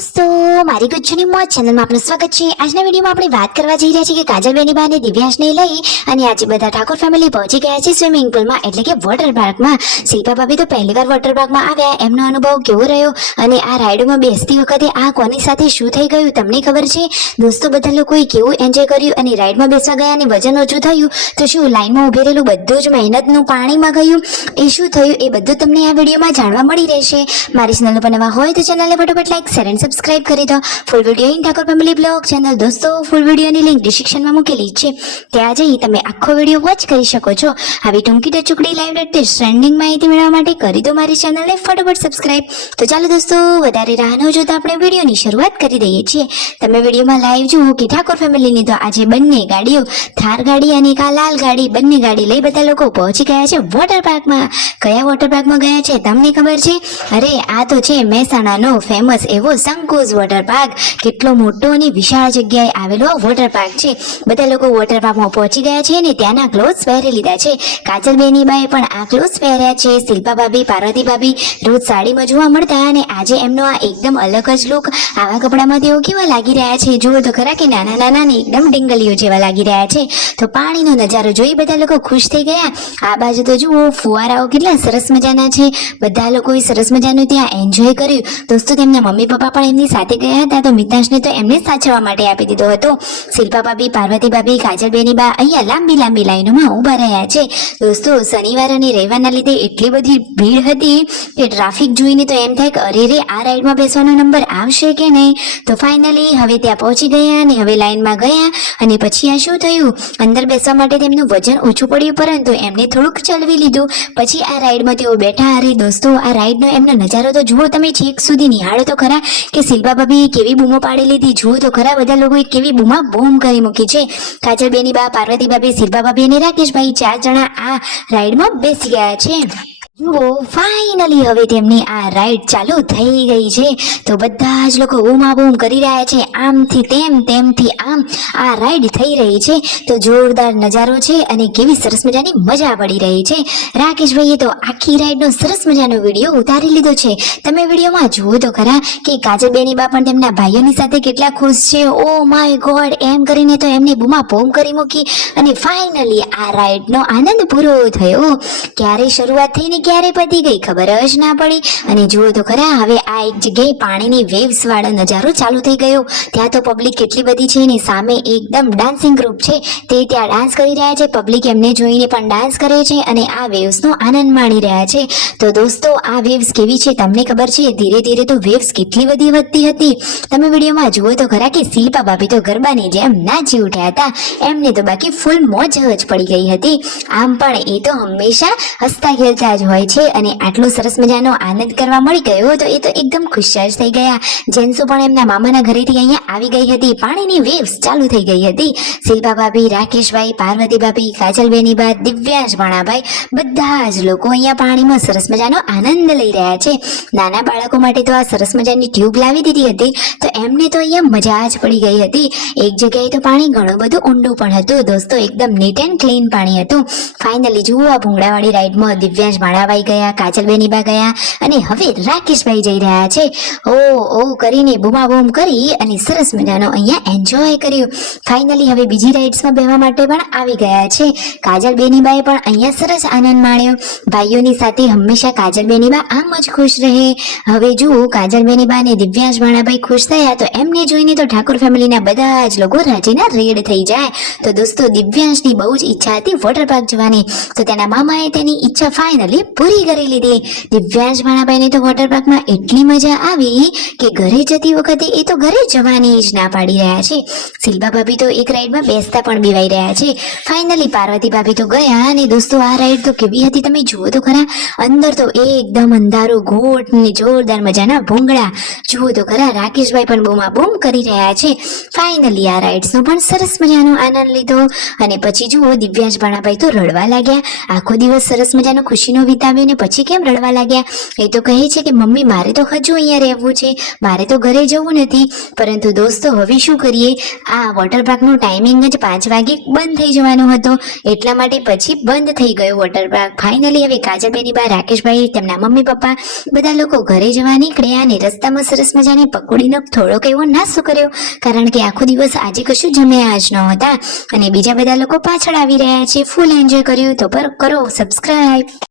दोस्तों मारी गुच्छनी मौज चैनल में आपનું સ્વાગત છે। આજના વિડીયોમાં આપણે વાત કરવા જઈ રહ્યા છીએ કે કાજલ બેનીબા અને દિવ્યાંશને લઈ અને આજે બધા ઠાકોર ફેમિલી પહોંચી ગયા છે સ્વિમિંગ પુલમાં એટલે કે વોટર પાર્કમાં। શિલ્પા ભાભી તો પહેલીવાર વોટર પાર્કમાં આવ્યા, એમનો અનુભવ કેવો રહ્યો અને આ રાઇડમાં બેસતી વખતે આ કોની સાથે શું થઈ ગયું તમને ખબર છે? દોસ્તો બધા લોકોએ કેવું એન્જોય કર્યું અને રાઇડમાં બેસવા ગયા અને વજન ઓછું થયું તો શું લાઈનમાં ઊભી રહેલું બધું જ મહેનતનું પાણીમાં ગયું? એ શું થયું એ બધું તમને આ વિડીયોમાં જાણવા મળી રહેશે। મારી ચેનલ પર નવા હોય તો ચેનલને ફટાફટ લાઈક શેર અને સબસ્ક્રાઇબ કરી દો। Full video in Thakor family blog channel દોસ્તો ફૂલ વિડીયોની લિંક ડિસ્ક્રિપ્શનમાં મૂકેલી છે, ત્યાં જઈ તમે આખો વિડીયો વોચ કરી શકો છો। આવી ટૂંકી ટચુકડી લાઈવ લેટેસ્ટ ટ્રેન્ડિંગ માહિતી મેળવવા માટે કરી દો મારી ચેનલને ફટાફટ સબસ્ક્રાઇબ। તો ચાલો દોસ્તો વધારે રાહ ન જોતા આપણે વિડીયોની શરૂઆત કરી દઈએ છીએ। તમે વિડીયોમાં લાઈવ જુઓ કે ઠાકોર ફેમિલીની તો આજે બંને ગાડીઓ થાર ગાડી અને એક આ લાલ ગાડી બંને ગાડી લઈ બધા લોકો પહોંચી ગયા છે વોટર પાર્કમાં। કયા વોટર પાર્કમાં ગયા છે તમને ખબર છે? અરે આ તો છે મહેસાણાનો ફેમસ એવો સંકુશ વોટર પાર્ક। કેટલો મોટો અને વિશાળ જગ્યાએ આવેલો વોટર પાર્ક છે। બધા લોકો વોટર પાર્કમાં પહોંચી ગયા છે અને ત્યાંના ક્લોથ્સ પહેરી લીધા છે। કાજલ બેનીબાએ પણ આ ક્લોથ્સ પહેર્યા છે। શિલ્પા ભાભી પાર્વતી ભાભી રોજ સાડીમાં જોવા મળતા અને આજે એમનો આ એકદમ અલગ જ લુક। આવા કપડામાં તેઓ કેવા લાગી રહ્યા છે જુઓ તો ખરા કે નાના નાના ને એકદમ ડીંગલીઓ જેવા લાગી રહ્યા છે। તો પાણીનો નજારો જોઈ બધા લોકો ખુશ થઈ ગયા। આ બાજુ તો જુઓ ફુવારાઓ કેટલા સરસ મજાના છે। બધા લોકોએ સરસ મજાનું ત્યાં એન્જોય કર્યું। દોસ્તો તેમના મમ્મી પપ્પા પણ એમની સાથે ગયા હતા તો મિતાંશને તો એમને સાચવવા માટે આપી દીધો હતો। શિલ્પા ભાભી પાર્વતી ભાભી કાજલ બેનીબા અહીંયા લાંબી લાંબી લાઈનોમાં ઊભા રહ્યા છે। દોસ્તો શનિવાર અને રવિવારના લીધે એટલી બધી ભીડ હતી કે ટ્રાફિક જોઈને તો એમ થાય કે અરે રે આ રાઈડમાં બેસવાનો નંબર આવશે કે નહીં। તો ફાઇનલી હવે ત્યાં પહોંચી ગયા અને હવે લાઈનમાં ગયા અને પછી આ શું થયું, અંદર બેસવા માટે તેમનું વજન ઓછું પડ્યું પરંતુ એમને થોડુંક ચલવી લીધું। પછી આ રાઈડમાં તેઓ બેઠા। અરે દોસ્તો આ રાઈડનો એમનો નજારો તો જુઓ તમે, છેક સુધી નિહાળો તો ખરા કે શિલ્પા ભાભીએ કેવી બૂમો પાડી લીધી। જુઓ તો ખરા બધા લોકોએ કેવી બૂમા બૂમ કરી મૂકી છે। કાજલ બેનીબા પાર્વતી ભાભી શિલ્પા ભાભી અને રાકેશભાઈ 4 જણા આ રાઈડમાં બેસી ગયા છે। જુઓ ફાઇનલી હવે તેમની આ રાઈડ ચાલુ થઈ ગઈ છે તો બધા જ લોકો બૂમા બૂમ કરી રહ્યા છે। આમથી તેમ તેમથી આમ આ રાઈડ થઈ રહી છે તો જોરદાર નજારો છે અને કેવી સરસ મજાની મજા પડી રહી છે। રાકેશભાઈએ તો આખી રાઈડનો સરસ મજાનો વિડીયો ઉતારી લીધો છે। તમે વિડીયોમાં જુઓ તો ખરા કે કાજલ બેનીબા પણ તેમના ભાઈઓની સાથે કેટલા ખુશ છે। ઓ માય ગોડ એમ કરીને તો એમને બૂમા બૂમ કરી મૂકી અને ફાઇનલી આ રાઈડનો આનંદ પૂરો થયો। ક્યારે શરૂઆત થઈને ક્યારે પતી ગઈ ખબર જ ના પડી। અને જુઓ તો ખરા હવે આ એક જગ્યાએ પાણીની વેવ્સ વાળો નજારો ચાલુ થઈ ગયો। ત્યાં તો પબ્લિક કેટલી બધી છે ને સામે એકદમ ડાન્સિંગ ગ્રુપ છે તે ત્યાં ડાન્સ કરી રહ્યા છે। પબ્લિક એમને જોઈને પણ ડાન્સ કરે છે અને આ વેવ્સનો આનંદ માણી રહ્યા છે। તો દોસ્તો આ વેવ્સ કેવી છે તમને ખબર છે? ધીરે ધીરે તો વેવ્સ કેટલી બધી વધતી હતી। તમે વિડીયોમાં જુઓ તો ખરા કે શિલ્પા ભાભી તો ગરબાની જેમ નાચી ઉઠ્યા હતા। એમને તો બાકી ફૂલ મોજ જ પડી ગઈ હતી। આમ પણ એ તો હંમેશા હસતા ખેલતા જ હોય છે અને આટલો સરસ મજાનો આનંદ કરવા મળી ગયો તો એ તો એકદમ ખુશાશ થઈ ગયા। જેન્સુ પણ એમના મામાના ઘરેથી અહીંયા આવી ગઈ હતી। પાણીની વેવ્સ ચાલુ થઈ ગઈ હતી। શિલ્પા ભાભી રાકેશભાઈ પાર્વતી ભાભી કાજલ બેનીબા દિવ્યાંશ ભાણાભાઈ બધા જ લોકો અહીંયા પાણીમાં સરસ મજાનો આનંદ લઈ રહ્યા છે। નાના બાળકો માટે તો આ સરસ મજાની ટ્યુબ લાવી દીધી હતી તો એમને તો અહીંયા મજા જ પડી ગઈ હતી। એક જગ્યાએ તો પાણી ઘણું બધું ઊંડું પણ હતું દોસ્તો, એકદમ નીટ એન્ડ ક્લીન પાણી હતું। ફાઇનલી જુઓ આ ભૂંગળાવાળી રાઈડમાં દિવ્યાંશ ભાણાભાઈ ગયા, કાજલ બેનીબા ગયા અને હવે રાકેશભાઈ જઈ રહ્યા છે। ઓ કરીને બૂમા બૂમ કરી અને સરસ મજાનો અહીંયા એન્જોય કર્યું। ફાઇનલી હવે બીજી રાઇડ્સમાં બેસવા માટે પણ આવી ગયા છે। કાજલ બેનીબાએ પણ અહીંયા સરસ આનંદ માણ્યો। ભાઈઓની સાથે હંમેશા કાજલ બેનીબા આમ જ ખુશ રહે। હવે જુઓ કાજલ બેનીબા અને દિવ્યાંશ ભાણાભાઈ ખુશ થયા તો એમને જોઈને તો ઠાકોર ફેમિલીના બધા જ લોકો રાજીના રેડ થઈ જાય। તો દોસ્તો દિવ્યાંશની બહુ જ ઈચ્છા હતી વોટર પાર્ક જવાની તો તેના મામાએ તેની ઈચ્છા ફાઇનલી પૂરી કરી લીધી। દિવ્યાંશ ભાણાભાઈને તો વોટર પાર્કમાં એટલી મજા આવી કે ઘરે જતી વખતે એ તો ઘરે જવાની જ ના પાડી રહ્યા છે। શિલ્પા ભાભી તો એક રાઈડમાં બેસતા પણ બીવાઈ રહ્યા છે। ફાઇનલી પાર્વતી ભાભી તો ગયા અને દોસ્તો આ રાઈડ તો કેવી હતી તમે જુઓ તો ખરા। અંદર તો એકદમ અંધારું ઘોટ ને જોરદાર મજાના ભૂંગળા। જુઓ તો ખરા રાકેશભાઈ પણ બૂમા બૂમ કરી રહ્યા છે। ફાઇનલી આ રાઈડ્સનો પણ સરસ મજાનો આનંદ લીધો અને પછી જુઓ દિવ્યાંશ ભાણાભાઈ તો રડવા લાગ્યા। આખો દિવસ સરસ મજાનો ખુશીનો અનિતા આવીને પછી કેમ રડવા લાગ્યા. એ તો કહે છે કે મમ્મી મારે તો હજુ અહીંયા રહેવું છે, મારે તો ઘરે જવું નથી. પરંતુ દોસ્તો હવે શું કરીએ, આ વોટર પાર્કનો ટાઈમિંગ જ 5 વાગે બંધ થઈ જવાનો હતો, એટલા માટે પછી બંધ થઈ ગયો વોટર પાર્ક. ફાઇનલી હવે કાજલબેની બા, રાકેશભાઈ, તેમના મમ્મી પપ્પા બધા લોકો ઘરે જવા નીકળ્યા અને રસ્તામાં સરસ મજાની પકોડીનો થોડોક એવો નાસ્તો કર્યો, કારણ કે આખો દિવસ આજે કશું જમ્યા જ ન હતા. અને બીજા બધા લોકો પાછળ આવી રહ્યા છે. ફૂલ એન્જોય કર્યું. તો કરો સબસ્ક્રાઇબ.